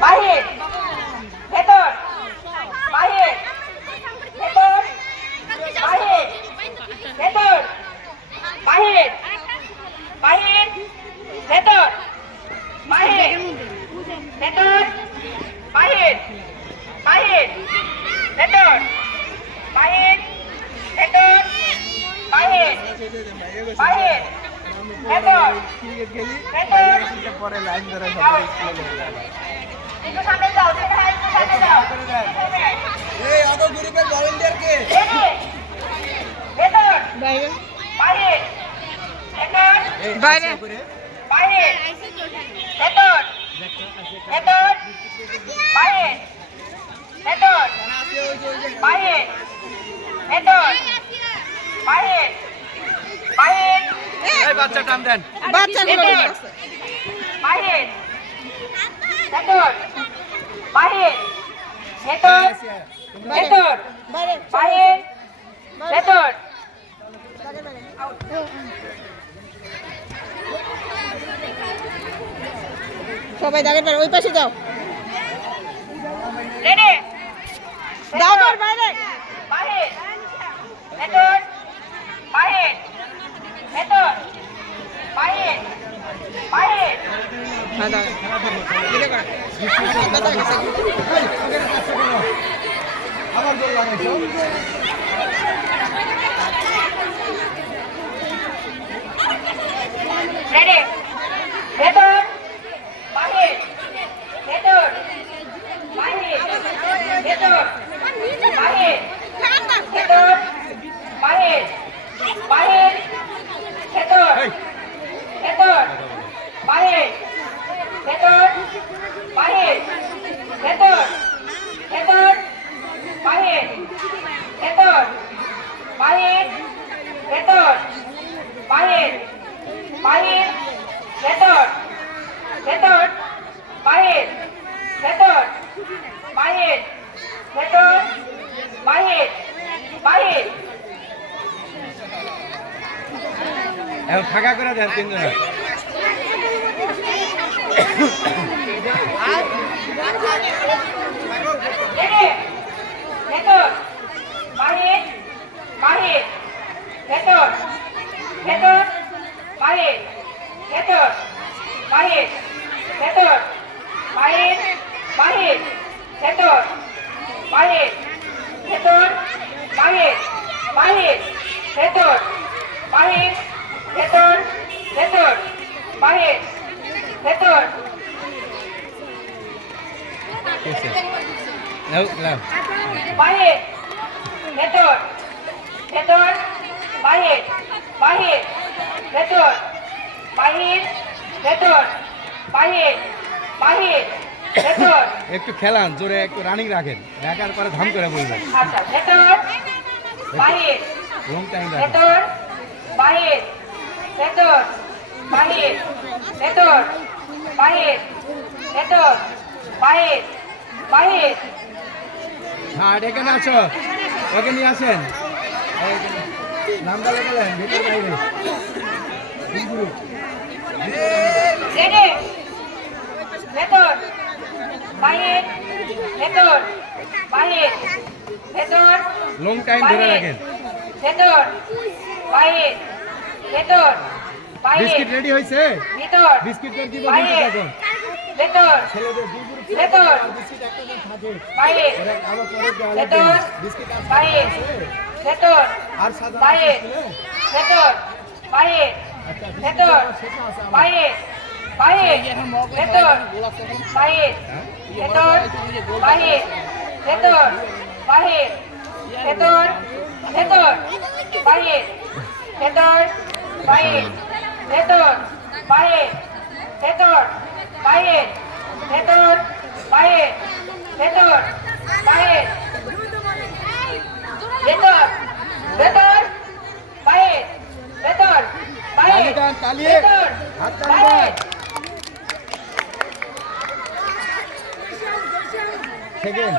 বাহির ভেতর বাহির ভেতর বাহির ভেতর বাহির বাহির ভেতর বাহির ভেতর বাহির বাহির ভেতর বাহির ভেতর বাহির বাহির ভেতর ভেতর পরে লাইন ধরে একটু সামনে যাও একটু সামনে যাও এই অটো গ্রুপের ভলান্টিয়ার কে ভেতর বাইরে বাহির ভেতর বাইরে বাহির ভেতর ভেতর বাহির ভেতর বাহির ভেতর বাহির বাহির এই বাচ্চা টান দেন বাচ্চাগুলো ভেতর বাহির ভেতর বাহির ভেতর ভেতর বাইরে বাহির ভেতর সবাই দাঁড়িয়ে পারে ওই পাশে যাও রেডি দাও তোর বাইরে বাহির ভেতর বাহির ভেতর বাহির বাহির হ্যাঁ দাঁড়া আমার গোল লাগাইছো রেডি ভেতর বাহির ভেতর বাহির ভেতর বাহির ভেতর বাহির বাহির ভেতর ভেতর বাহির ভেতর বাহির ভেতর ভেতর বাহির ভেতর বাহির ভেতর বাহির বাহির ভেতর ভেতর বাহির ভেতর বাহির ভেতর বাহির বাহির এখন ফাঁকা করে দেন তিনজন রেডি ভেতর বাহির বাহির ভেতর ভেতর বাহির ভেতর বাহির ভেতর বাহির বাহির ভেতর বাহির ভেতর বাহির বাহির ভেতর বাহির ভেতর ভেতর বাহির ভেতর নাও নাও বাহির ভেতর ভেতর বাহির বাহির ভেতর বাহির ভেতর বাহির বাহির ভেতর একটু খেলান জোরে একটু রানিং রাখেন রাখার পরে ধাম করে বলবেন আচ্ছা ভেতর বাহির লং টাইম রাখেন ভেতর বাহির ভেতর বাহির ভেতর বাহির ভেতর বাহির বাহির হ্যাঁ এখানে আছো ওকে নিয়ে আসেন নামটা লেখালেন ভেতর বাইরে রেডি ভেতর বাহির ভেতর বাহির ভেতর লং টাইম ধরে রাখেন ভেতর বাহির ভেতর বাহির বিস্কিট রেডি হয়েছে ভিতর বিস্কিট করে দিব বাহির এখন ভেতর ছেলেদের দুই গ্রুপ ভেতর বিস্কিট একটা জন থাকে বাহির ওরা আবার পরে দেওয়া ভেতর বিস্কিট আর বাহির ভেতর আর সাদা বাহির ভেতর বাহির ভেতর বাহির বাহির ভেতর বাহির ভেতর বাহির ভেতর বাহির ভেতর ভেতর বাহির ভেতর বাহির ভেতর বাহির ভেতর বাহির ভেতর বাহির ভেতর বাহির ভেতর ভেতর বাহির ভেতর বাহির তালিয়ে ভেতর হাত বাহির সেকেন্ড